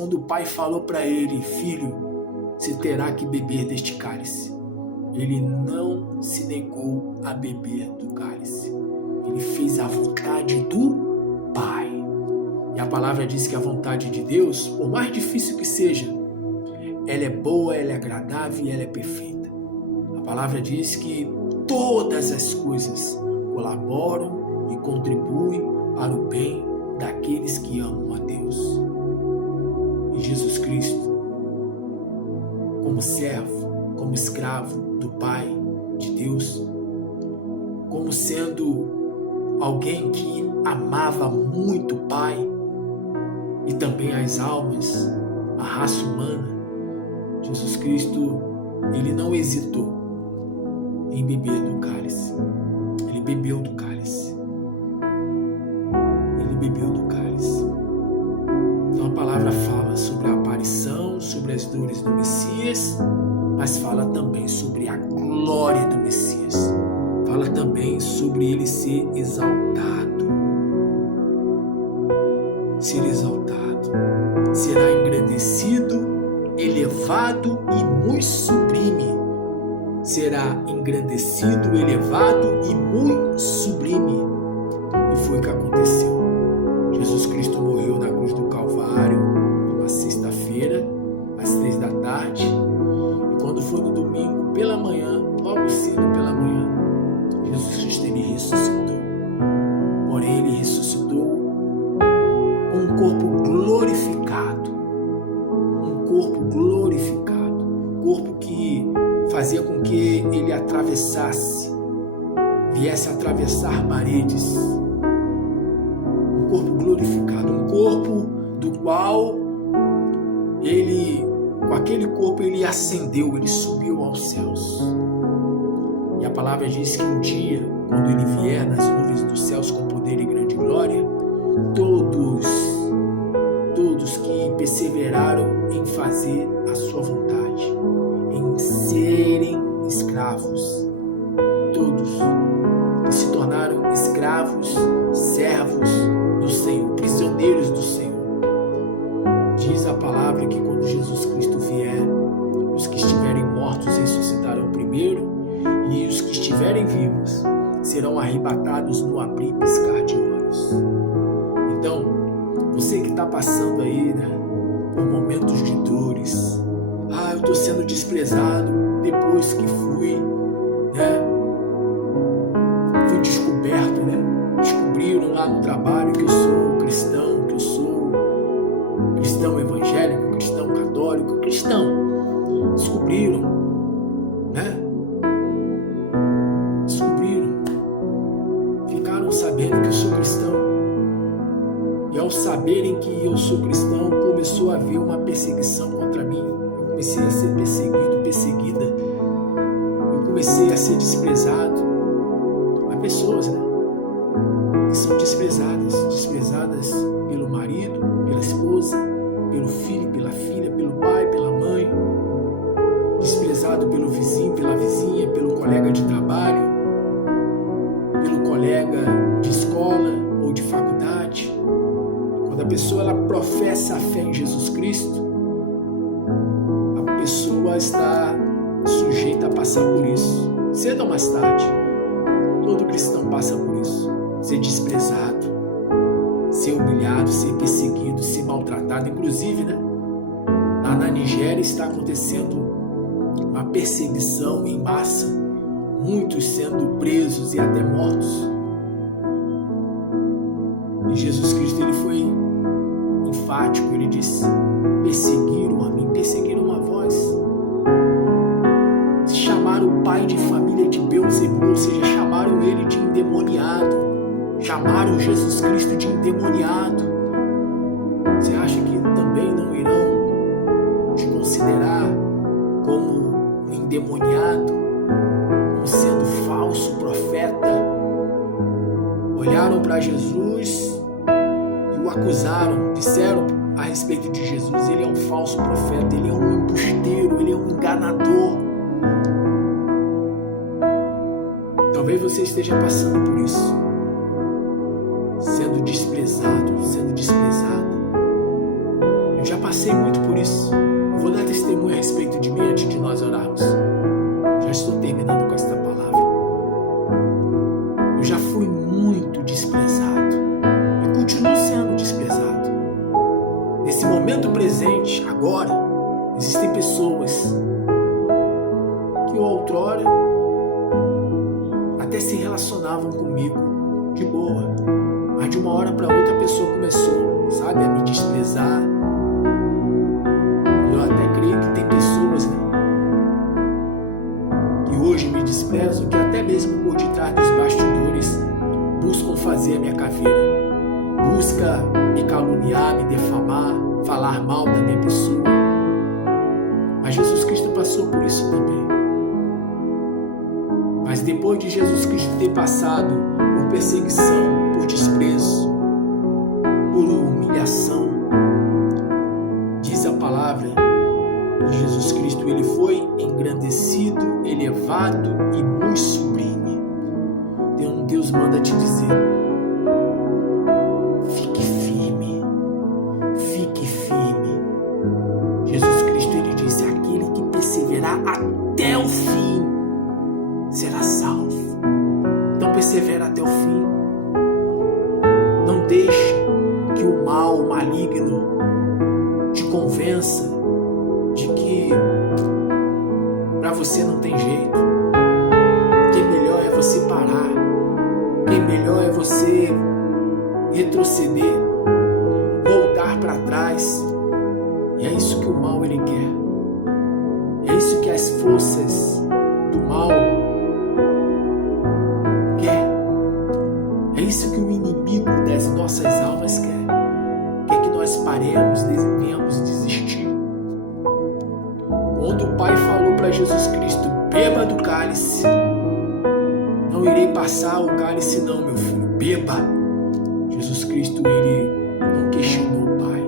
quando o pai falou para ele: filho, você terá que beber deste cálice, ele não se negou a beber do cálice. Ele fez a vontade do Pai. E a palavra diz que a vontade de Deus, por mais difícil que seja, ela é boa, ela é agradável e ela é perfeita. A palavra diz que todas as coisas colaboram e contribuem para o bem daqueles que amam a Deus. E Jesus Cristo, como servo, como escravo do Pai, de Deus, como sendo alguém que amava muito o Pai e também as almas, a raça humana, Jesus Cristo, ele não hesitou em beber do cálice. Ele bebeu do cálice. Ele bebeu do cálice. Então a palavra fala sobre a aparição, sobre as dores do Messias, mas fala também sobre a glória do Messias. Fala também sobre ele ser exaltado. Ser exaltado. Será engrandecido, elevado e muito sublime. Será engrandecido, elevado e muito sublime. E foi o que aconteceu. Jesus Cristo morreu na cruz do Calvário, numa sexta-feira, às 15h. E quando foi no domingo, pela manhã, logo cedo pela manhã, Jesus Cristo, ele ressuscitou. Porém, ele ressuscitou com um corpo glorificado. Um corpo glorificado. Um corpo que fazia com que ele atravessasse, viesse a atravessar paredes. Um corpo glorificado. Um corpo do qual ele, com aquele corpo, ele ascendeu, ele subiu aos céus. E a palavra diz que um dia, quando ele vier nas nuvens dos céus com poder e grande glória, todos que perseveraram em fazer a sua vontade, em serem escravos, todos que se tornaram escravos, servos do Senhor, prisioneiros do Senhor. Diz a palavra que quando Jesus Cristo vier, os que estiverem mortos ressuscitarão primeiro, e os que estiverem vivos serão arrebatados no abrir e piscar de olhos. Então, você que está passando aí, né, por momentos de dores, eu estou sendo desprezado depois que fui descoberto, descobriram lá no trabalho que eu sou cristão, que eu sou cristão evangélico, cristão católico, cristão. Descobriram, ficaram sabendo que eu sou cristão. E ao saberem que eu sou cristão, começou a haver uma perseguição contra mim. Eu comecei a ser perseguido, perseguida. Eu comecei a ser desprezado. Há pessoas, que são desprezadas pelo marido, pela esposa, pelo filho, pela filha, pelo pai, pela mãe. Desprezado pelo vizinho, pela vizinha, pelo colega de trabalho, pelo colega de escola ou de faculdade. Quando a pessoa ela professa a fé em Jesus Cristo, a pessoa está sujeita a passar por isso. Cedo ou mais tarde, todo cristão passa por isso. Ser desprezado, ser humilhado, ser perseguido, ser maltratado. Inclusive, lá na Nigéria está acontecendo uma perseguição em massa, muitos sendo presos e até mortos. E Jesus Cristo, ele foi enfático, ele disse: perseguiram a mim, perseguiram a vós. Chamaram o pai de família de Beelzebul, ou seja, chamaram ele de endemoniado, chamaram Jesus Cristo de endemoniado. Você acha que também não irão te considerar como um endemoniado, como sendo falso profeta? Olharam para Jesus e o acusaram, disseram a respeito de Jesus: ele é um falso profeta, ele é um embusteiro, ele é um enganador. Talvez você esteja passando por isso, sendo desprezado, sendo desprezada. Eu já passei passei muito por isso. Eu vou dar testemunho a respeito de mim antes de nós orarmos. Já estou terminando com esta palavra. Eu já fui muito desprezado e continuo sendo desprezado. Nesse momento presente, agora, existem pessoas que outrora até se relacionavam comigo de boa, mas de uma hora para outra a pessoa começou, sabe, a me desprezar. Eu até creio que tem pessoas, né, que hoje me desprezam, que até mesmo por detrás dos bastidores buscam fazer a minha caveira, busca me caluniar, me defamar, falar mal da minha pessoa. Mas Jesus Cristo passou por isso também. Mas depois de Jesus Cristo ter passado por perseguição, por desprezo, por humilhação, diz a palavra de Jesus Cristo, ele foi engrandecido, elevado e muito sublime. Então Deus manda te dizer: fique firme, fique firme. Jesus Cristo, ele disse: aquele que perseverar até o fim será salvo. Então persevera até o fim. Não deixe que o mal, o maligno, te convença de que para você não tem jeito, que melhor é você parar, que melhor é você retroceder, voltar para trás. E é isso que o mal ele quer. É isso que as forças do mal quer. É isso que o inimigo das nossas almas quer. Quer que nós paremos, venhamos desistir. Quando o Pai falou para Jesus Cristo: beba do cálice, não irei passar o cálice não, meu filho, beba. Jesus Cristo, ele não questionou o Pai.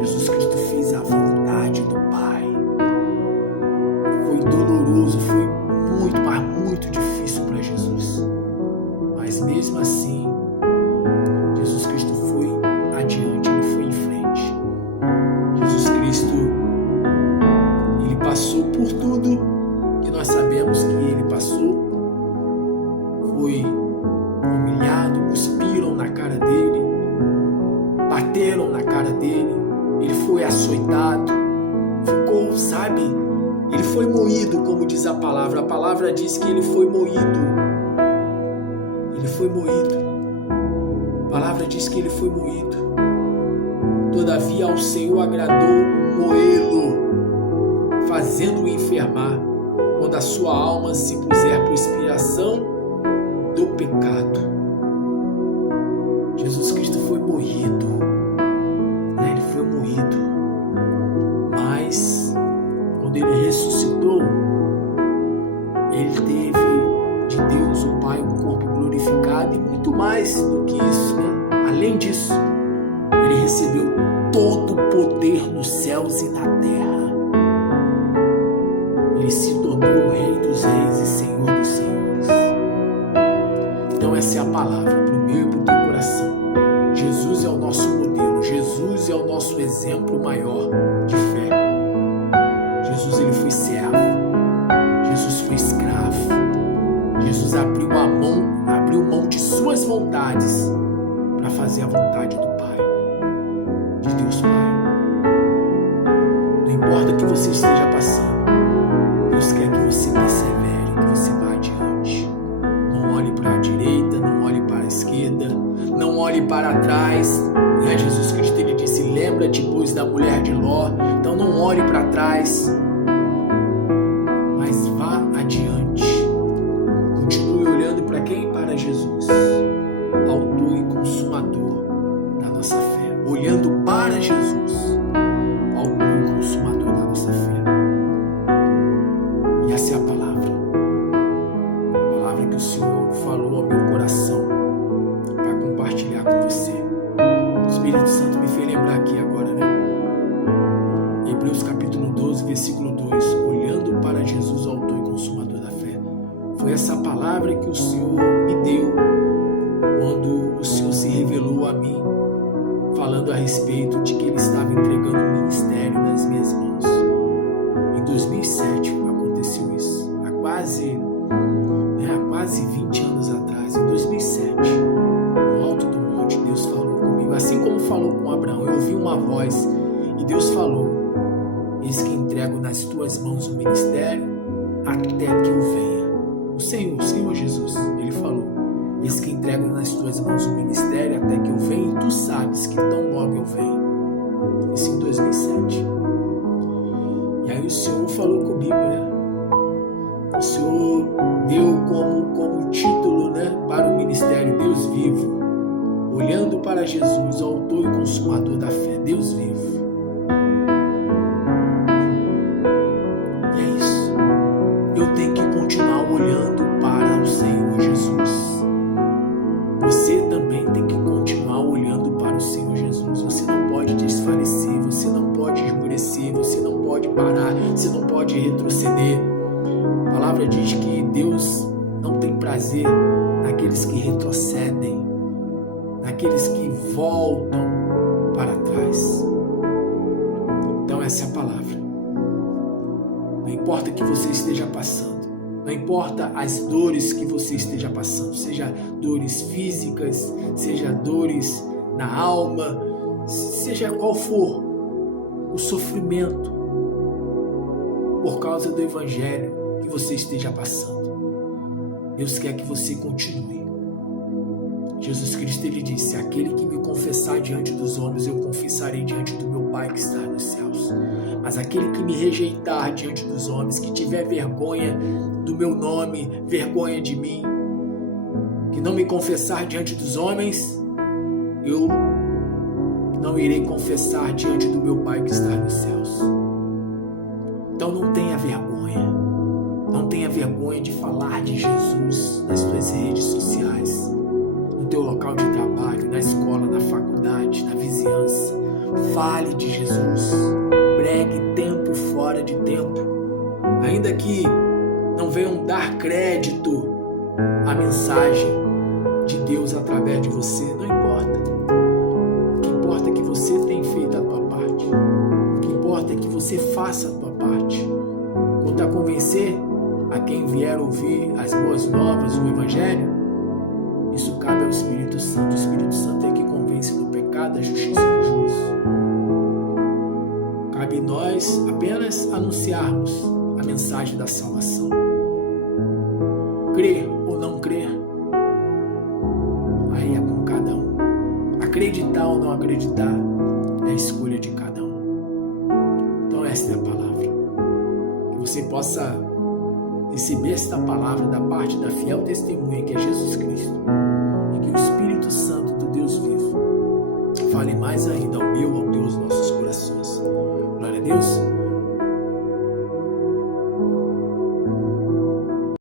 Jesus Cristo fez a vontade do Pai. Foi doloroso, foi muito, mas muito difícil para Jesus. Mas mesmo assim, Jesus Cristo foi adiante, ele foi em frente. Jesus Cristo, ele passou por tudo que nós sabemos que ele passou. Foi humilhado, cuspiram na cara dele, bateram na cara dele, ele foi açoitado, ficou, sabe, ele foi moído, como diz a palavra diz que ele foi moído, a palavra diz que ele foi moído, todavia ao Senhor agradou moê-lo, fazendo-o enfermar, quando a sua alma se puser por expiação do pecado. Jesus Cristo foi moído, né? Ele foi moído, mas quando ele ressuscitou, ele teve de Deus o Pai um corpo glorificado e muito mais do que isso, né? Além disso, ele recebeu todo o poder nos céus e na terra. Ele se tornou o Rei dos Reis e Senhor dos Senhores. Então essa é a palavra para o meu e para o teu coração. Jesus é o nosso modelo, Jesus é o nosso exemplo maior de fé. Jesus, ele foi servo, Jesus foi escravo, Jesus abriu mão de suas vontades para fazer a vontade do Pai, de Deus Pai. Não importa o que você esteja passando, Deus quer que você persevere, que você vá adiante. Não olhe para a direita, não olhe para a esquerda, não olhe para trás, né? Jesus Cristo, ele disse: lembra-te, pois, da mulher de Ló. Então não olhe para trás, mas vá adiante. Continue olhando para quem? Para Jesus, autor e consumador da nossa fé. Olhando para Jesus, autor e consumador da nossa fé. E essa é a palavra que o Senhor falou ao meu coração para compartilhar com você. O Espírito Santo me fez lembrar aqui agora, né? Hebreus capítulo 12, versículo 2: olhando para Jesus, autor e consumador da fé. Foi essa palavra que o Senhor me deu quando o Senhor se revelou a mim, falando a respeito de que ele estava entregando o ministério nas minhas mãos. Em 2007 aconteceu isso, há quase 20 anos atrás, em 2007, no alto do monte, Deus falou comigo, assim como falou com Abraão. Eu ouvi uma voz e Deus falou: eis que entrego nas tuas mãos o ministério até que eu venha. O Senhor Jesus, ele falou: eis que entrego nas tuas mãos o ministério até que eu venha, e tu sabes que tão logo eu venho. Isso em 2007. E aí o Senhor falou comigo, né? O Senhor deu como título, né, para o ministério: Deus vivo, olhando para Jesus, o autor e consumador da fé. Deus vivo. E é isso. Eu tenho que continuar olhando para o Senhor Jesus. Você também tem que continuar olhando para o Senhor Jesus. Você não pode desfalecer, você não pode esmorecer, você não pode parar, você não pode retroceder. A palavra diz que Deus não tem prazer naqueles que retrocedem, naqueles que voltam para trás. Então essa é a palavra. Não importa o que você esteja passando, não importa as dores que você esteja passando, seja dores físicas, seja dores na alma, seja qual for o sofrimento por causa do Evangelho que você esteja passando, Deus quer que você continue. Jesus Cristo, ele disse: aquele que me confessar diante dos homens, eu confessarei diante do meu Pai que está nos céus. Mas aquele que me rejeitar diante dos homens, que tiver vergonha do meu nome, vergonha de mim, que não me confessar diante dos homens, eu não irei confessar diante do meu Pai que está nos céus. Então não tenha vergonha. Não tenha vergonha de falar de Jesus nas suas redes sociais, no teu local de trabalho, na escola, na faculdade, na vizinhança. Fale de Jesus. Pregue tempo fora de tempo. Ainda que não venham dar crédito à mensagem de Deus através de você, não importa. O que importa é que você tenha feito a tua parte. O que importa é que você faça a tua parte. Quanto a convencer a quem vier ouvir as boas novas, o Evangelho, isso cabe ao Espírito Santo. O Espírito Santo é que convence do pecado, da justiça e do juízo. Cabe nós apenas anunciarmos a mensagem da salvação. Crer ou não crer, aí é com cada um. Acreditar ou não acreditar, é a escolha de cada um. Então esta é a palavra. Que você possa receber esta palavra da parte da fiel testemunha que é Jesus Cristo, e que o Espírito Santo do Deus vivo fale mais ainda ao meu, ao Deus, nossos corações. Glória a Deus.